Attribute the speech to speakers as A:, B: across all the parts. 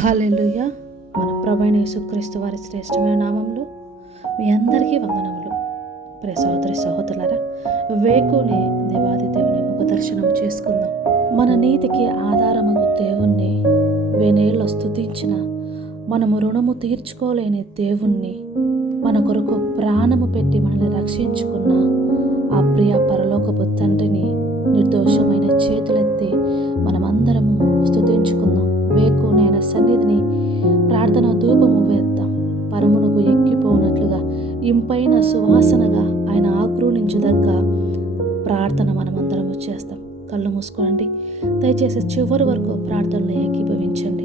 A: Hallelujah మన ప్రభైన యేసుక్రీస్తు వారి శ్రేష్టమైన నామంలో మీ అందరికీ వందనములు. ప్రే సహోదరి సహోదరులరా వేకునే దేవాది దేవుని ముఖ దర్శనం చేసుకుందాం. మన నీతికి ఆధారమగు దేవుణ్ణి వేనేళ్ళు స్తుతించిన మనము రుణము తీర్చుకోలేని దేవుణ్ణి మన కొరకు ప్రాణము పెట్టి మనల్ని రక్షించుకున్న ఆ ప్రియ పరలోకపు తండ్రిని నిర్దోషమైన చేతులెత్తి మనమందరము స్థుతించుకుందాం వేకు సన్నిధిని ప్రార్థన ధూపము వేద్దాం. పరమునకు ఎక్కిపోనట్లుగా ఇంపైన సువాసనగా ఆయన ఆక్రూణించదగ్గ ప్రార్థన మనమందరము చేస్తాం. కళ్ళు మూసుకోండి. దయచేసి చివరి వరకు ప్రార్థనలో ఏకీభవించండి.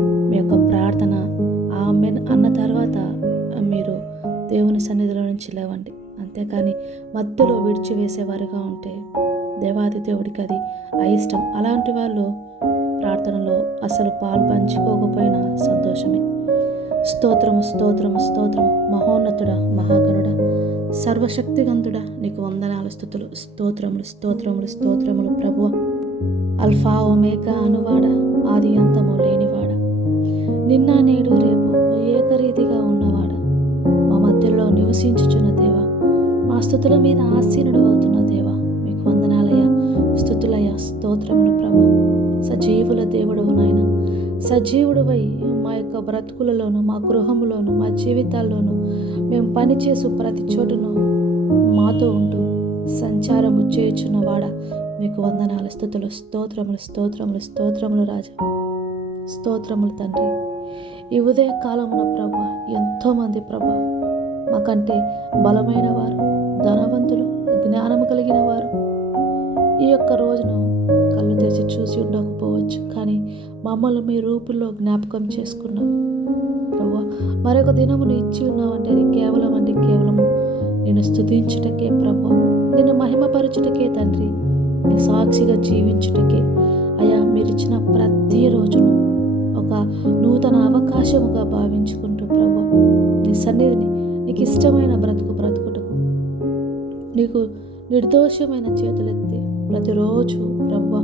A: మీ యొక్క ప్రార్థన ఆమెన్ అన్న తర్వాత మీరు దేవుని సన్నిధిలో నుంచి లేవండి. అంతేకాని మధ్యలో విడిచివేసేవారుగా ఉంటే దేవాది దేవుడికి అది అయిష్టం. అలాంటి వాళ్ళు ప్రార్థనలో అసలు పాలు పంచుకోకపోయినా సంతోషమే. స్తోత్రము స్తోత్రము స్తోత్రము. మహోన్నతుడ మహాగణుడ. సర్వశక్తిగంతుడ నీకు వందనాలు స్థుతులు. స్తోత్రములు స్తోత్రములు స్తోత్రములు ప్రభువ. అల్ఫా ఒమేక అనువాడ ఆది అంతము లేనివాడ. నిన్న నేడు రేపు ఏకరీతిగా ఉన్నవాడ. మా మధ్యలో నివసించుచున్న దేవా మా స్థుతుల మీద ఆసీనుడు అవుతున్న దేవా మీకు వందనాలయ స్థుతులయ స్తోత్రములు ప్రభు. సజీవుల దేవుడవు నాయన. సజీవుడువై మా యొక్క బ్రతుకులలోను మా గృహంలోను మా జీవితాల్లోనూ మేము పనిచేసు ప్రతి చోటును మాతో ఉంటూ సంచారము చేయుచున్నవాడ మీకు వందనాలు స్థుతులు స్తోత్రములు స్తోత్రములు స్తోత్రములు రాజా. స్తోత్రములు తండ్రి. ఈ ఉదయ కాలమున ప్రభ ఎంతోమంది ప్రభ మాకంటే బలమైన వారు ధనవంతులు జ్ఞానము కలిగిన వారు. ఈ యొక్క రోజును చూసి ఉండకపోవచ్చు. కానీ మమ్మల్ని మీ రూపుల్లో జ్ఞాపకం చేసుకున్నాం. ప్రభు మరొక దినమును ఇచ్చి ఉన్నావంటే అది కేవలం అంటే కేవలము నేను స్థుతించుటకే ప్రభు నిన్ను మహిమపరచుటకే తండ్రి నీ సాక్షిగా జీవించుటకే. అయా మీరిచ్చిన ప్రతి రోజును ఒక నూతన అవకాశముగా భావించుకుంటూ ప్రభు నీ సన్నిధిని నీకు ఇష్టమైన బ్రతుకు బ్రతుకుటకు నీకు నిర్దోషమైన చేతులెత్తి ప్రతిరోజు ప్రభా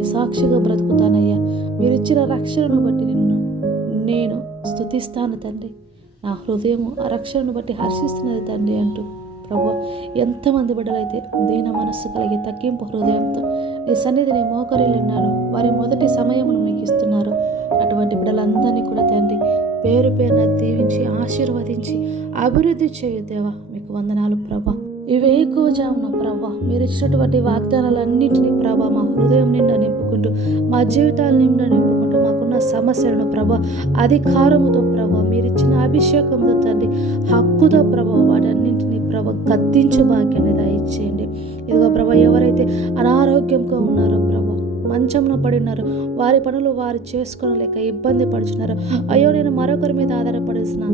A: నీకు సాక్షిగా బ్రతుకుతానయ్యా. మీరు ఇచ్చిన రక్షణను బట్టి నిన్ను నేను స్థుతిస్తాను తండ్రి. నా హృదయము ఆ రక్షణను బట్టి హర్షిస్తున్నది తండ్రి అంటూ ప్రభు ఎంతమంది బిడ్డలైతే దీన మనస్సు కలిగి తగ్గింపు హృదయంతో నీ సన్నిధిని మోకరిల్లున్నారు వారి మొదటి సమయమును మీకు ఇస్తున్నారు. అటువంటి బిడ్డలందరినీ కూడా తండ్రి పేరు పేరున దీవించి ఆశీర్వదించి అభివృద్ధి చేయు దేవా మీకు వందనాలు ప్రభా. ఇవే కూజామున ప్రభా మీరు ఇచ్చినటువంటి వాగ్దానాలన్నింటినీ ప్రభా మా హృదయం నిండా నింపుకుంటూ మా జీవితాల నిండా నింపుకుంటూ మాకున్న సమస్యలను ప్రభా అధికారముతో ప్రభా మీరు ఇచ్చిన అభిషేకంతో తండ్రి హక్కుతో ప్రభా వాటన్నింటినీ ప్రభా గద్దించు భాగ్యాన్ని దయచేయండి. ఇదిగో ప్రభా ఎవరైతే అనారోగ్యంగా ఉన్నారో ప్రభా మంచంలో పడి ఉన్నారు వారి పనులు వారు చేసుకోలేక ఇబ్బంది పడుచున్నారు. అయ్యో నేను మరొకరి మీద ఆధారపడాల్సిన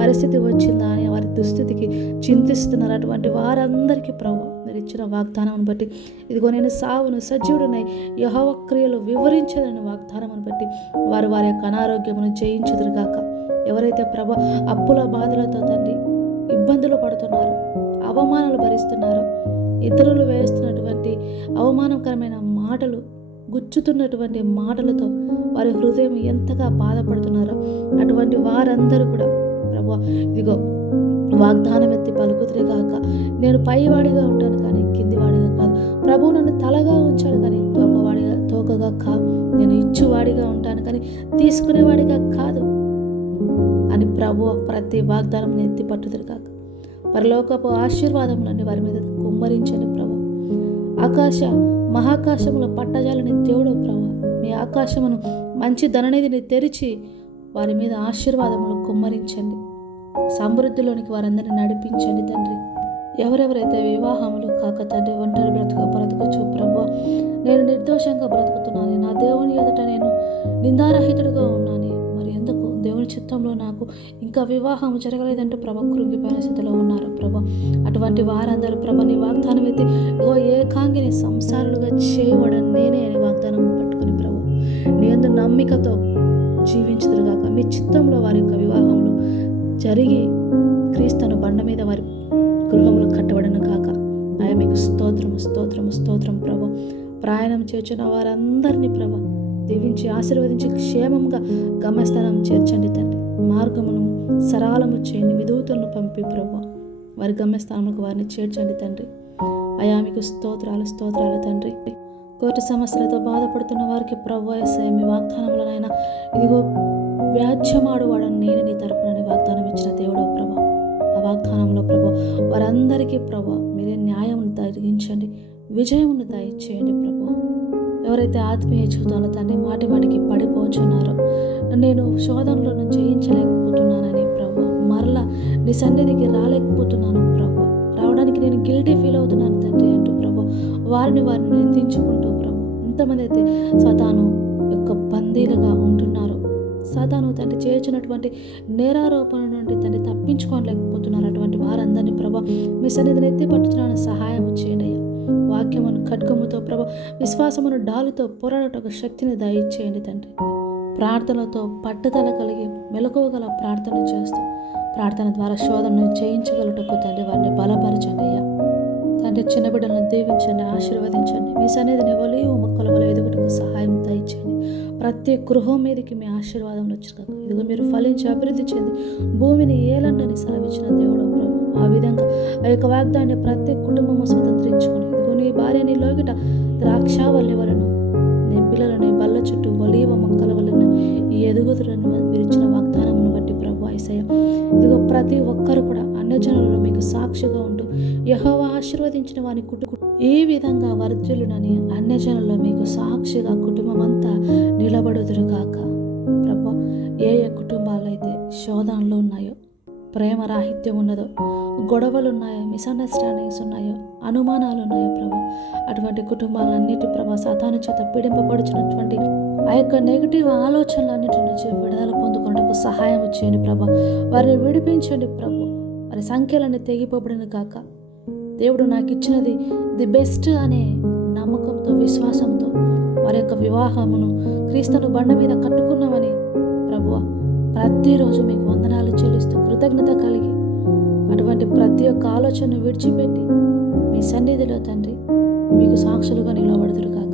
A: పరిస్థితి వచ్చిందా అని వారి దుస్థితికి చింతిస్తున్నారు. అటువంటి వారందరికీ ప్రభు మీరు ఇచ్చిన వాగ్దానం బట్టి. ఇదిగో నేను సావును సజీవుడునై యహోవ క్రియలు వివరించదని వాగ్దానం బట్టి వారు వారి యొక్క అనారోగ్యమును కాక ఎవరైతే ప్రభ అప్పుల బాధలతో తండ్రి ఇబ్బందులు పడుతున్నారో అవమానాలు భరిస్తున్నారో ఇతరులు వేస్తున్నటువంటి అవమానకరమైన మాటలు గుచ్చుతున్నటువంటి మాటలతో వారి హృదయం ఎంతగా బాధపడుతున్నారో అటువంటి వారందరూ కూడా ప్రభా ఇదిగో వాగ్దానం ఎత్తి పలుకుతురే కాక నేను పైవాడిగా ఉంటాను కానీ కిందివాడిగా కాదు. ప్రభు నన్ను తలగా ఉంచాడు కానీ తోకవాడిగా తోకగా కాదు నేను ఇచ్చువాడిగా ఉంటాను కానీ తీసుకునేవాడిగా కాదు అని ప్రభు ప్రతి వాగ్దానం ఎత్తి పట్టుదురు కాక పరలోకపు ఆశీర్వాదములన్నీ వారి మీద కుమ్మరించను ఆకాశ మహాకాశముల పట్టజాలని దేవుడు ప్రభు. మీ ఆకాశమును మంచి ధననిధిని తెరిచి వారి మీద ఆశీర్వాదములు కుమ్మరించండి. సమృద్ధిలోనికి వారందరిని నడిపించండి తండ్రి. ఎవరెవరైతే వివాహములు కాక తండ్రి ఒంటరి బ్రతుకు బ్రతకచ్చు ప్రభు నేను నిర్దోషంగా బ్రతుకుతున్నాను. నా దేవుని ఎదుట నేను నిందారహితుడుగా ఉన్నాను. చిత్తంలో నాకు ఇంకా వివాహం జరగలేదంటూ ప్రభ కృంగిపోయిన స్థితిలో ఉన్నారు. ప్రభ అటువంటి వారందరూ ప్రభ నీ వాగ్దానం అయితే ఓ ఏకాంగిని సంసారులుగా చేయవడం నేనే అని వాగ్దానం పట్టుకుని ప్రభు నీ అందు నమ్మికతో జీవించుదురుగాక. మీ చిత్తంలో వారి యొక్క వివాహంలో జరిగి క్రీస్తును బండ మీద వారి గృహములు కట్టబడను కాక ఆయన మీకు స్తోత్రము స్తోత్రము స్తోత్రం ప్రభు. ప్రయాణం చేసిన వారందరినీ ప్రభ దీవించి ఆశీర్వదించి క్షేమంగా గమ్యస్థానం చేర్చండి తండ్రి. మార్గమును సరళము చేయండి విధూతులను పంపి ప్రభు. వారి గమ్యస్థానములకు వారిని చేర్చండి తండ్రి. అయా మీకు స్తోత్రాలు స్తోత్రాలు తండ్రి. కోటి సమస్యలతో బాధపడుతున్న వారికి ప్రభు మీ వాగ్దానంలోనైనా ఇదిగో వ్యాజ్యమాడువాడని నేను నీ తరపునని వాగ్దానం ఇచ్చిన దేవుడు ప్రభా. ఆ వాగ్దానంలో ప్రభు వారందరికీ ప్రభు మీరే న్యాయం తగ్గించండి విజయమును దయచేయండి ప్రభు. ఎవరైతే ఆత్మీయ జీవితంలో తండ్రి మాటి మాటికి పడిపోచున్నారో నేను శోధనలను జయించలేకపోతున్నానని ప్రభు. మరలా నీ సన్నిధికి రాలేకపోతున్నాను ప్రభు. రావడానికి నేను గిల్టీ ఫీల్ అవుతున్నాను తండ్రి అంటూ ప్రభు వారిని వారిని నిందించుకుంటూ ప్రభు. ఎంతమంది అయితే సతాను యొక్క బందీలుగా ఉంటున్నారు. సాతాను తండ్రి చేర్చినటువంటి నేరారోపణ నుండి తండ్రి తప్పించుకోలేకపోతున్నారు అటువంటి వారందరినీ ప్రభా మీ సన్నిధిని ఎత్తి పట్టుతున్నాను సహాయం చేయండి ఖడ్గముతో ప్రభ విశ్వాసమును డాలుతో పోరాడటకు శక్తిని దయచేయండి తండ్రి. ప్రార్థనతో పట్టుదల కలిగి మెలకువగల ప్రార్థన చేస్తూ ప్రార్థన ద్వారా శోధనను చేయించగలుగుటకు తండ్రి వారిని బలపరచండి అయ్యా. తండ్రి చిన్న బిడ్డలను దీవించండి ఆశీర్వదించండి. మీ సన్నిధిని ఎవలేవు మొక్కల వల్ల ఎదుగుటకు సహాయం దయచేయండి. ప్రతి గృహం మీదకి మీ ఆశీర్వాదం వచ్చిన ఇదిగో మీరు ఫలించి అభివృద్ధి చెంది భూమిని ఏలండని సెలవిచ్చిన దేవుడు ప్రభు. ఆ విధంగా ఆ యొక్క వాగ్దాన్ని ప్రతి కుటుంబము స్వతంత్రించుకొని నీ భార్య నీ లోగిట ద్రాక్షావల్లి వలను. నీ పిల్లలను బల్ల చుట్టూ ఒలీవ మొక్కల వలన. ఈ ఎదుగుదలను మీరు ఇచ్చిన వాగ్దానమును బట్టి ప్రభు ఐసయ ఇదిగో ప్రతి ఒక్కరు కూడా అన్యజనులలో మీకు సాక్షిగా ఉంటూ యహోవ ఆశీర్వదించిన వాని కుటుంబ ఈ విధంగా వర్జులునని అన్యజనుల్లో మీకు సాక్షిగా కుటుంబం అంతా నిలబడుదురుగాక. ప్రభు ఏ ఏ అయితే శోధనలో ఉన్నాయో ప్రేమ రాహిత్యం ఉన్నదో? గొడవలు ఉన్నాయో మిస్అండర్స్టాండింగ్స్ ఉన్నాయో అనుమానాలు ఉన్నాయో ప్రభు? అటువంటి కుటుంబాలన్నిటి ప్రభా సతాను చేత పీడింపబడుచున్నటువంటి ఆ యొక్క నెగిటివ్ ఆలోచనలన్నిటి నుంచి విడుదల పొందుకున్నకు సహాయం చేయండి ప్రభా. వారిని విడిపించండి ప్రభు. వారి సంఖ్యలన్నీ తెగిపోబడిన కాక దేవుడు నాకు ఇచ్చినది ది బెస్ట్ అనే నమ్మకంతో విశ్వాసంతో వారి యొక్క వివాహమును క్రీస్తును బండ మీద కట్టుకున్నామని ప్రభువ ప్రతిరోజు మీకు వందనాలు చెల్లిస్తూ కృతజ్ఞత కలిగి అటువంటి ప్రతి ఒక్క ఆలోచనను విడిచిపెట్టి మీ సన్నిధిలో తండ్రి మీకు సాక్షులుగా నిలబడుతురు కాక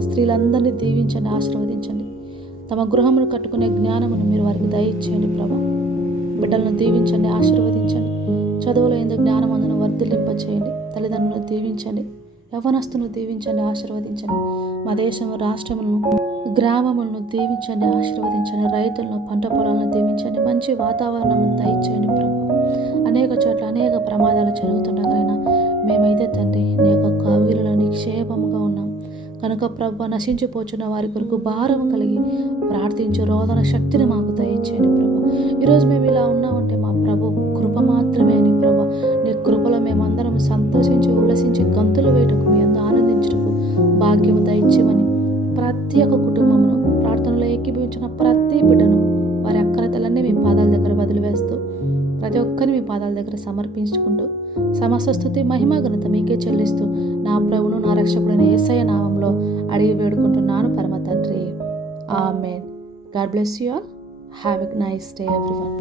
A: స్త్రీలందరినీ దీవించండి ఆశీర్వదించండి. తమ గృహమును కట్టుకునే జ్ఞానమును మీరు వారికి దయచేయండి ప్రభా. బిడ్డలను దీవించండి ఆశీర్వదించండి. చదువులో ఎందుకు జ్ఞానం అందును వర్ధిల్లింప చేయండి తల్లిదండ్రులను దీవించండి యవనస్తును దీవించండి ఆశీర్వదించండి. మా దేశము రాష్ట్రములను గ్రామములను దీవించండి ఆశీర్వదించండి రైతులను పంట పొలాలను దీవించండి మంచి వాతావరణం దయచేయండి ప్రభు. అనేక చోట్ల అనేక ప్రమాదాలు జరుగుతుండగైనా మేమైతే తండ్రి నీ యొక్క కవిలలో నిక్షేపముగా ఉన్నాం. కనుక ప్రభు నశించిపోచున్న వారి కొరకు భారం కలిగి ప్రార్థించు రోదన శక్తిని మాకు దయచేయండి ప్రభు. ఈరోజు మేము ఇలా ఉన్నామంటే మా ప్రభు కృప మాత్రమే అని ప్రభు. నీ కృపలో మేమందరం సంతోషించి ఉల్లసించి గంతులు వేయటకు మీ అందు ఆనందించటకు భాగ్యము దయచేయమని ప్రతి ఒక్క కుటుంబమును ప్రార్థనలో ఏకీభవించిన ప్రతి బిడ్డను వారి అక్కరతలన్నీ మీ పాదాల దగ్గర వదిలివేస్తూ ప్రతి ఒక్కరిని మీ పాదాల దగ్గర సమర్పించుకుంటూ సమస్త స్థుతి మహిమ ఘనత మీకే చెల్లిస్తూ నా ప్రభును నా రక్షకుడైన ఏసయ్య నామంలో అడిగి వేడుకుంటున్నాను పరమ తండ్రి. Amen. God bless you all. Have a nice day everyone.